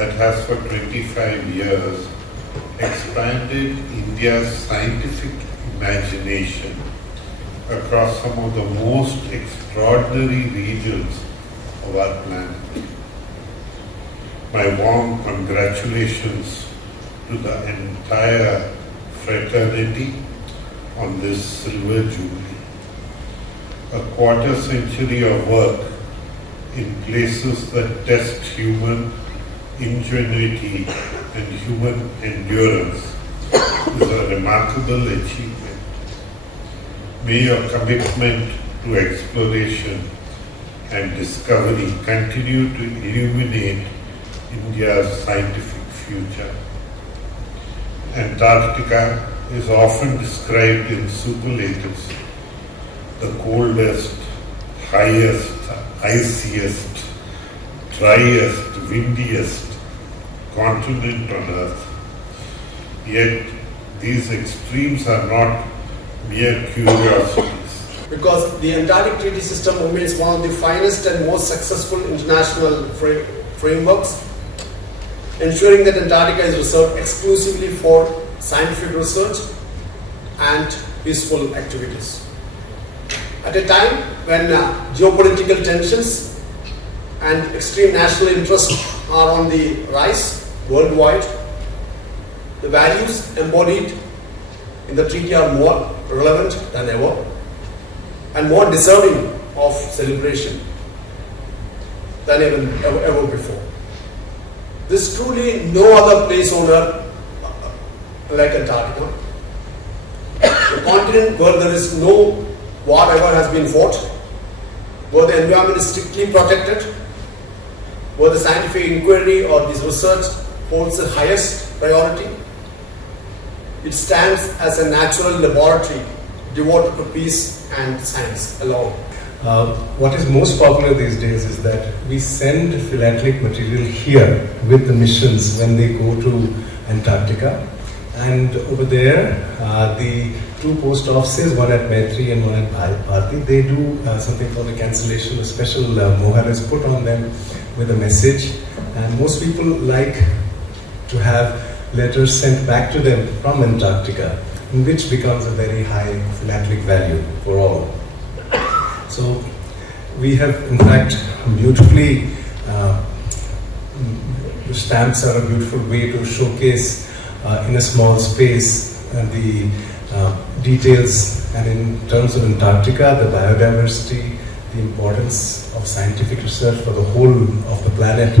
that has for 25 years expanded India's scientific imagination across some of the most extraordinary regions of our planet. My warm congratulations to the entire fraternity on this silver jubilee. A quarter century of work in places that test human ingenuity and human endurance is a remarkable achievement. May your commitment to exploration and discovery continue to illuminate India's scientific future. Antarctica is often described in superlatives: the coldest, highest, iciest, driest, windiest continent on Earth. Yet these extremes are not mere curiosities. Because the Antarctic Treaty System remains one of the finest and most successful international frameworks, ensuring that Antarctica is reserved exclusively for scientific research and peaceful activities. At a time when geopolitical tensions and extreme national interests are on the rise worldwide, the values embodied in the treaty are more relevant than ever and more deserving of celebration than ever before. There's truly no other place on Earth like Antarctica. The continent where there is no war ever has been fought, where the environment is strictly protected, where the scientific inquiry or this research holds the highest priority. It stands as a natural laboratory devoted to peace and science alone. What is most popular these days is that we send philanthropic material here with the missions when they go to Antarctica. And over there, the two post offices, one at Maitri and one at Bharati, they do something called a cancellation. A special mohar is put on them with a message. And most people like to have letters sent back to them from Antarctica, which becomes a very high philanthropic value for all. So we have, in fact, beautifully, the stamps are a beautiful way to showcase in a small space the details, and in terms of Antarctica, the biodiversity, the importance of scientific research for the whole of the planet.